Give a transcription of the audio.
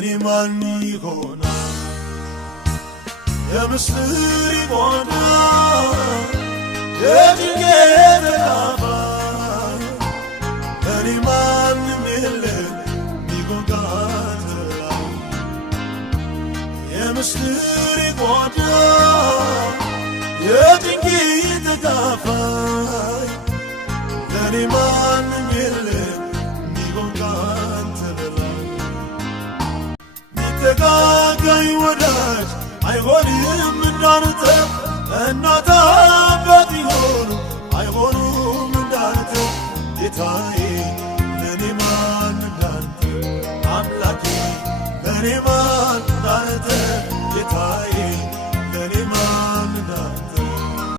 ለኔ ማን ይሆናል የምስጢር ጓዳ የጭንቄ ተካፋይ ለኔ ማንም የለም ሚጎጋተው የምስጢር ጓዳ የጭንቄ ተካፋይ ለኔ ማንም የለም ሚጎጋተው ሚተጋጋኝ ወዳጅ አይሆንም እንዳንተ እናት አባት ይሆኑ አይሆኑም እንዳንተ ጌታዬ ለኔ ማን እንዳንተ አምላኬ ለኔ